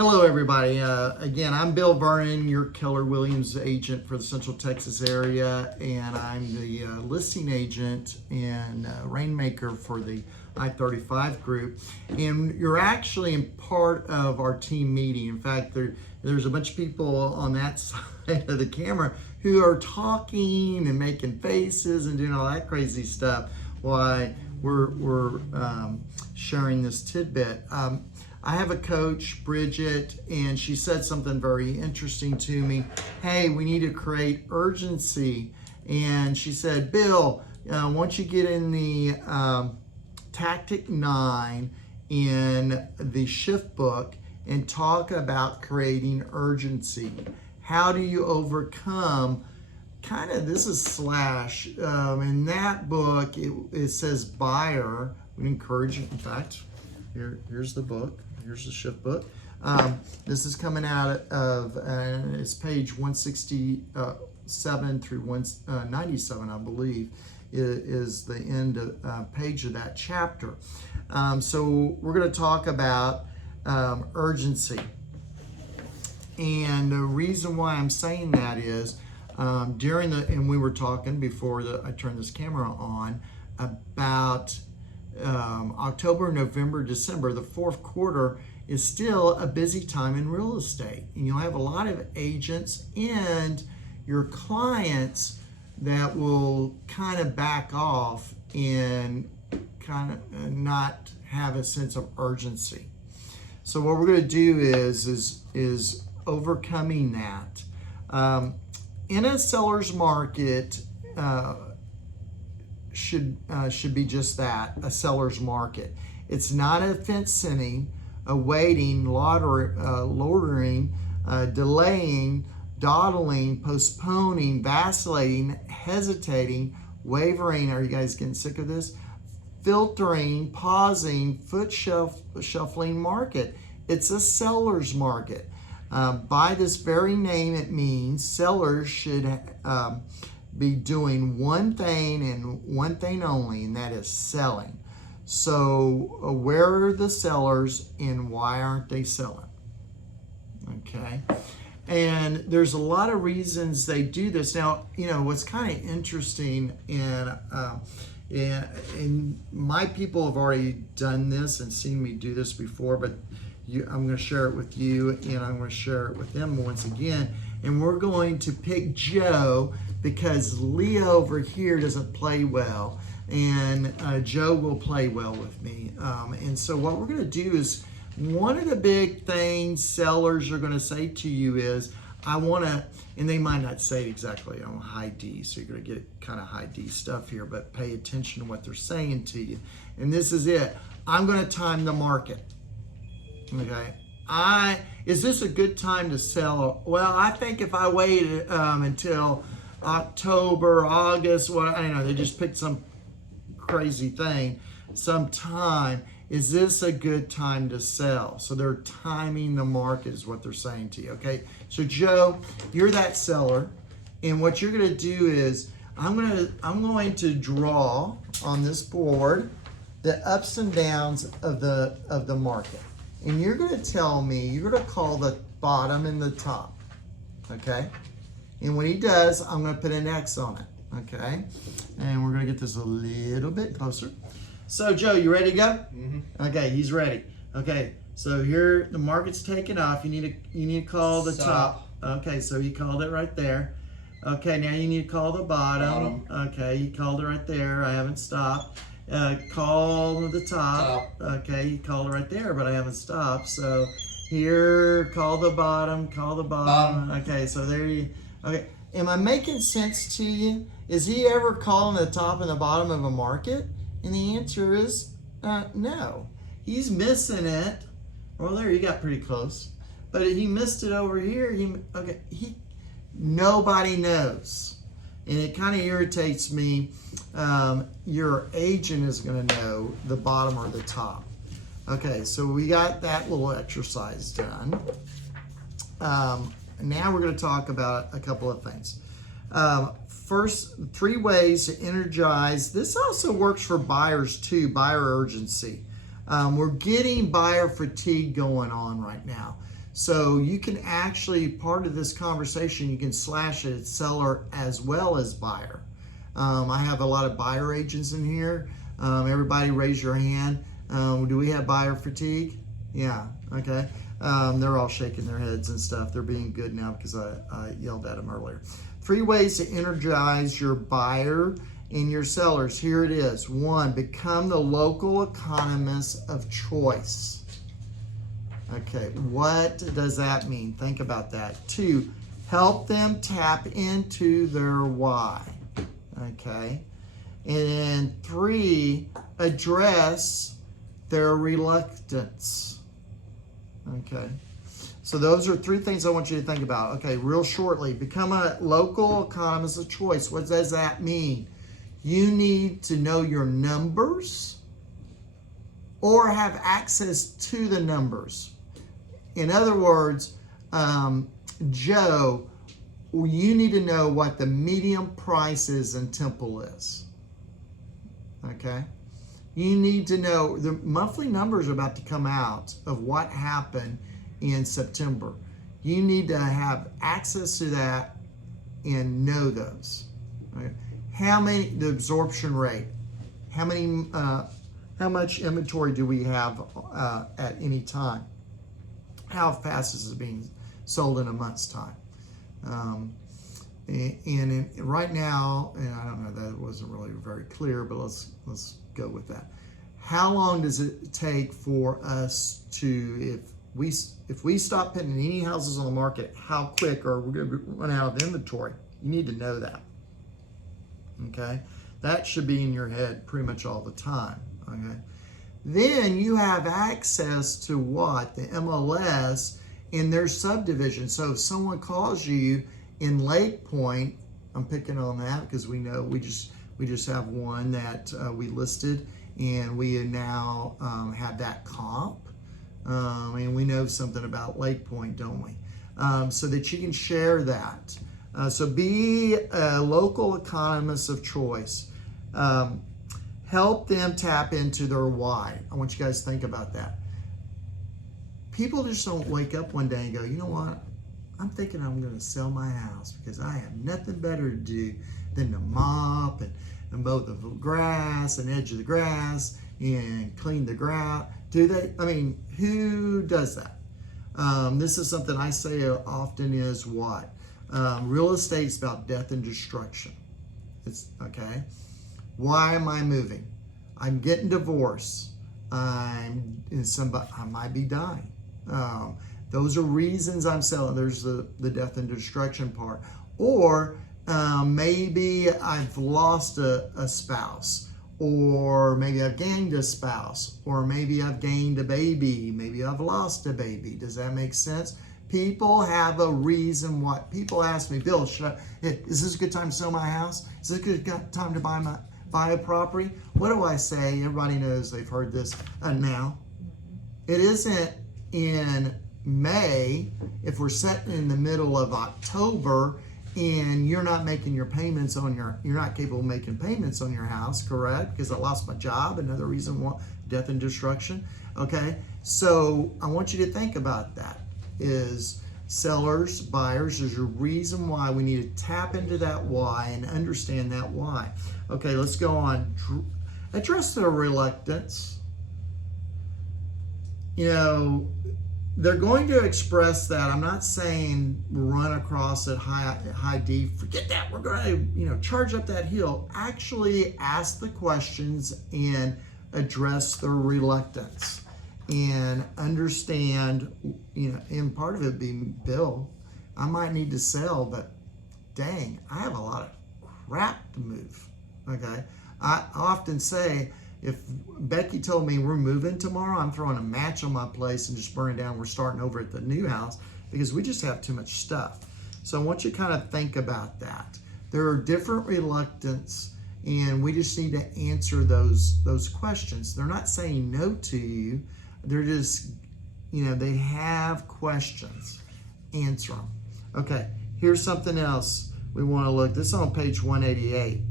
Hello, everybody. Again, I'm Bill Vernon, your Keller Williams agent for the Central Texas area, and I'm the listing agent and rainmaker for the I-35 group. And you're actually in part of our team meeting. In fact, there's a bunch of people on that side of the camera who are talking and making faces and doing all that crazy stuff while we're sharing this tidbit. I have a coach, Bridget, and she said something very interesting to me. Hey, we need to create urgency. And she said, Bill, once you get in the Tactic 9 in the shift book and talk about creating urgency, how do you overcome this is slash. In that book, it says buyer. We encourage, in fact, here's the book. Here's the shift book. This is coming out of, it's page 167 through 197, I believe, is the end page of that chapter. So we're going to talk about urgency. And the reason why I'm saying that is and we were talking before I turned this camera on about October, November, December, the fourth quarter is still a busy time in real estate. And you'll have a lot of agents and your clients that will kind of back off and kind of not have a sense of urgency. So what we're going to do is overcoming that. In a seller's market, should be just that, a seller's market. It's not a fence sitting, a waiting, loitering, delaying, dawdling, postponing, vacillating, hesitating, wavering. Are you guys getting sick of this? Filtering, pausing, foot shuffling market. It's a seller's market. By this very name, it means sellers should be doing one thing and one thing only, and that is selling. So where are the sellers and why aren't they selling? Okay. And there's a lot of reasons they do this. Now, what's kind of interesting, and my people have already done this and seen me do this before, but I'm going to share it with you, and I'm going to share it with them once again. And we're going to pick Joe because Leah over here doesn't play well, and Joe will play well with me. And so what we're going to do is, one of the big things sellers are going to say to you is, I want to, and they might not say it exactly on high D, so you're going to get kind of high D stuff here, but pay attention to what they're saying to you. And this is it. I'm going to time the market. Okay. Is this a good time to sell? Well, I think if I waited until October, August, I don't know, they just picked some crazy thing, some time. Is this a good time to sell? So they're timing the market is what they're saying to you, okay? So Joe, you're that seller, and what you're gonna do is, I'm going to draw on this board the ups and downs of the market. And you're going to tell me, you're going to call the bottom and the top, okay? And when he does, I'm going to put an X on it, okay? And we're going to get this a little bit closer. So, Joe, you ready to go? Mm-hmm. Okay, he's ready. Okay, so here the market's taking off. You need to call the top. Okay, so he called it right there. Okay, now you need to call the bottom. Okay, he called it right there. I haven't stopped. Call the top. Okay, you called it right there, but I haven't stopped. So here, call the bottom, Okay, so there you, okay. Am I making sense to you? Is he ever calling the top and the bottom of a market? And the answer is no. He's missing it. Well, there, you got pretty close. But he missed it over here. Nobody knows. And it kind of irritates me. Your agent is going to know the bottom or the top. Okay, so we got that little exercise done. Now we're going to talk about a couple of things. First, 3 ways to energize. This also works for buyers too, buyer urgency. We're getting buyer fatigue going on right now. So you can actually, part of this conversation, you can slash it at seller as well as buyer. I have a lot of buyer agents in here. Everybody raise your hand. Do we have buyer fatigue? Yeah, okay. They're all shaking their heads and stuff. They're being good now because I yelled at them earlier. 3 ways to energize your buyer and your sellers. Here it is. 1, become the local economist of choice. Okay, what does that mean? Think about that. 2, help them tap into their why. Okay. And 3, address their reluctance. Okay. So those are 3 things I want you to think about. Okay, real shortly. Become a local economist of choice. What does that mean? You need to know your numbers or have access to the numbers. In other words, Joe, you need to know what the median price is in Temple is. Okay? You need to know, the monthly numbers are about to come out of what happened in September. You need to have access to that and know those. Right? How many, the absorption rate, how much inventory do we have at any time? How fast is it being sold in a month's time? Right now, and I don't know, that wasn't really very clear, but let's go with that. How long does it take for us to, if we stop putting any houses on the market, how quick are we going to run out of inventory? You need to know that. Okay, that should be in your head pretty much all the time. Okay, then you have access to what? The MLS in their subdivision. So if someone calls you in Lake Point, I'm picking on that because we know we just have one that we listed, and we now have that comp, and we know something about Lake Point, don't we? So that you can share that. So be a local economist of choice. Help them tap into their why. I want you guys to think about that. People just don't wake up one day and go, you know what? I'm thinking I'm going to sell my house because I have nothing better to do than to mop and mow the grass and edge of the grass and clean the ground. Do they? I mean, who does that? This is something I say often is what? Real estate's about death and destruction. It's okay. Why am I moving? I'm getting divorced. I might be dying. Those are reasons I'm selling. There's the death and destruction part. Or maybe I've lost a spouse, or maybe I've gained a spouse, or maybe I've gained a baby, maybe I've lost a baby. Does that make sense? People have a reason why. People ask me, Bill, is this a good time to sell my house? Is this a good time to buy a property? What do I say? Everybody knows, they've heard this now. It isn't in May, if we're sitting in the middle of October and you're not making your payments on you're not capable of making payments on your house, correct? Because I lost my job, another reason why, death and destruction. Okay, so I want you to think about that. Is sellers, buyers, there's a reason why we need to tap into that why and understand that why. Okay, let's go on. Address their reluctance. You know, they're going to express that. I'm not saying run across it high deep. Forget that. We're going to, charge up that hill. Actually ask the questions and address their reluctance and understand, and part of it being, Bill, I might need to sell, but dang, I have a lot of crap to move. Okay. I often say, if Becky told me we're moving tomorrow, I'm throwing a match on my place and just burning down. We're starting over at the new house because we just have too much stuff. So I want you to kind of think about that. There are different reluctance, and we just need to answer those questions. They're not saying no to you. They're just, they have questions. Answer them. Okay, here's something else we want to look. This is on page 188.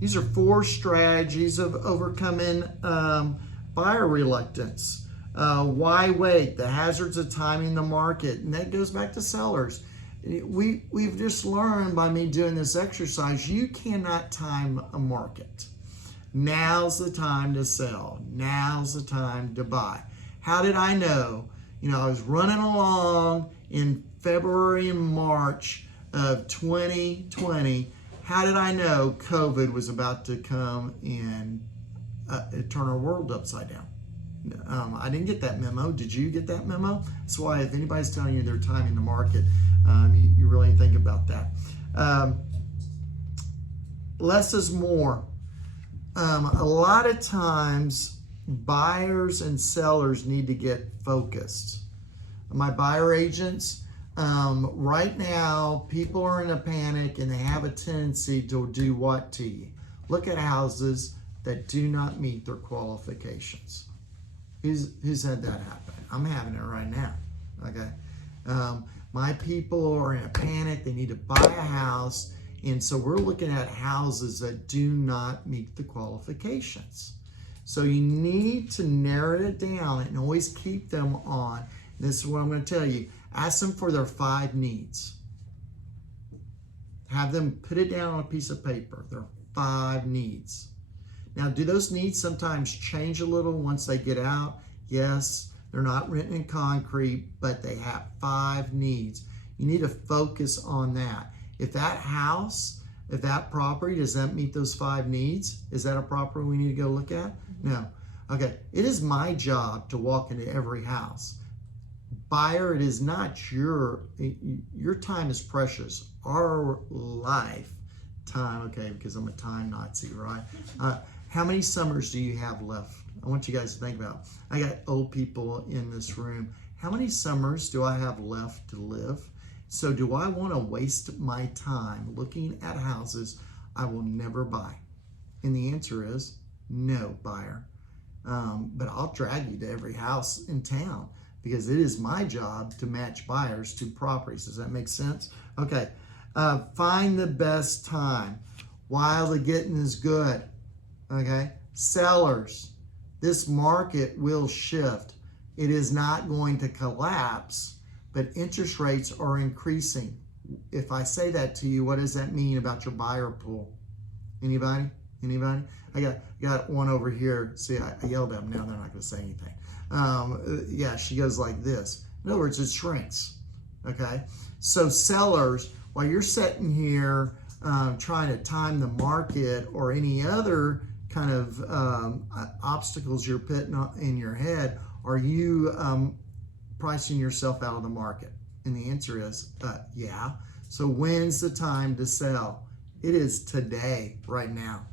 These are 4 strategies of overcoming buyer reluctance. Why wait? The hazards of timing the market. And that goes back to sellers. We've just learned by me doing this exercise, you cannot time a market. Now's the time to sell. Now's the time to buy. How did I know? I was running along in February and March of 2020. How did I know COVID was about to come and turn our world upside down? I didn't get that memo. Did you get that memo? That's why if anybody's telling you they're timing the market, you really think about that. Less is more. A lot of times, buyers and sellers need to get focused. My buyer agents, right now, people are in a panic and they have a tendency to do what to you? Look at houses that do not meet their qualifications. Who's had that happen? I'm having it right now. Okay, my people are in a panic. They need to buy a house, and so we're looking at houses that do not meet the qualifications. So you need to narrow it down and always keep them on. This is what I'm going to tell you. Ask them for their 5 needs. Have them put it down on a piece of paper. Their 5 needs. Now, do those needs sometimes change a little once they get out? Yes, they're not written in concrete, but they have 5 needs. You need to focus on that. If that house, if that property, does that meet those 5 needs? Is that a property we need to go look at? No. Okay, it is my job to walk into every house. Buyer, it is not your time is precious. Our lifetime, okay, because I'm a time Nazi, right? How many summers do you have left? I want you guys to think about. I got old people in this room. How many summers do I have left to live? So do I want to waste my time looking at houses I will never buy? And the answer is no, buyer. But I'll drag you to every house in town because it is my job to match buyers to properties. Does that make sense? Okay. Find the best time while the getting is good. Okay. Sellers, this market will shift. It is not going to collapse, but interest rates are increasing. If I say that to you, what does that mean about your buyer pool? Anybody? Anybody? I got one over here. See, I yelled at them. Now they're not going to say anything. Yeah, she goes like this. In other words, it shrinks. Okay? So sellers, while you're sitting here trying to time the market or any other kind of obstacles you're putting in your head, are you pricing yourself out of the market? And the answer is yeah. So when's the time to sell? It is today, right now.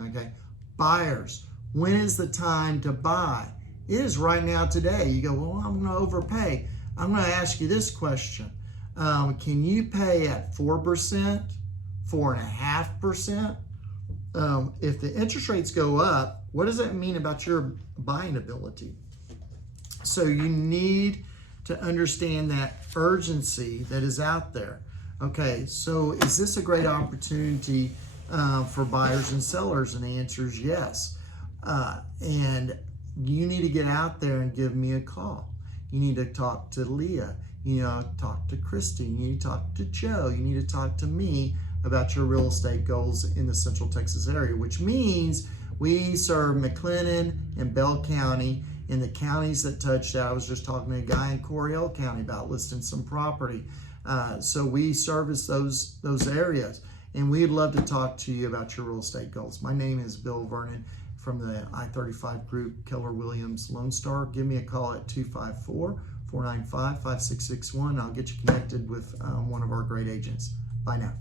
Okay. Buyers, when is the time to buy? It is right now, today. You go, well, I'm going to overpay. I'm going to ask you this question. Can you pay at 4%, 4.5%? If the interest rates go up, what does that mean about your buying ability? So you need to understand that urgency that is out there. Okay, so is this a great opportunity for buyers and sellers? And the answer is yes. And you need to get out there and give me a call. You need to talk to Leah. You know, talk to Christy. You need to talk to Joe. You need to talk to me about your real estate goals in the Central Texas area, which means we serve McLennan and Bell County in the counties that touched out. I was just talking to a guy in Coryell County about listing some property. So we service those areas, and we'd love to talk to you about your real estate goals. My name is Bill Vernon from the I-35 Group, Keller Williams Lone Star. Give me a call at 254-495-5661. I'll get you connected with one of our great agents. Bye now.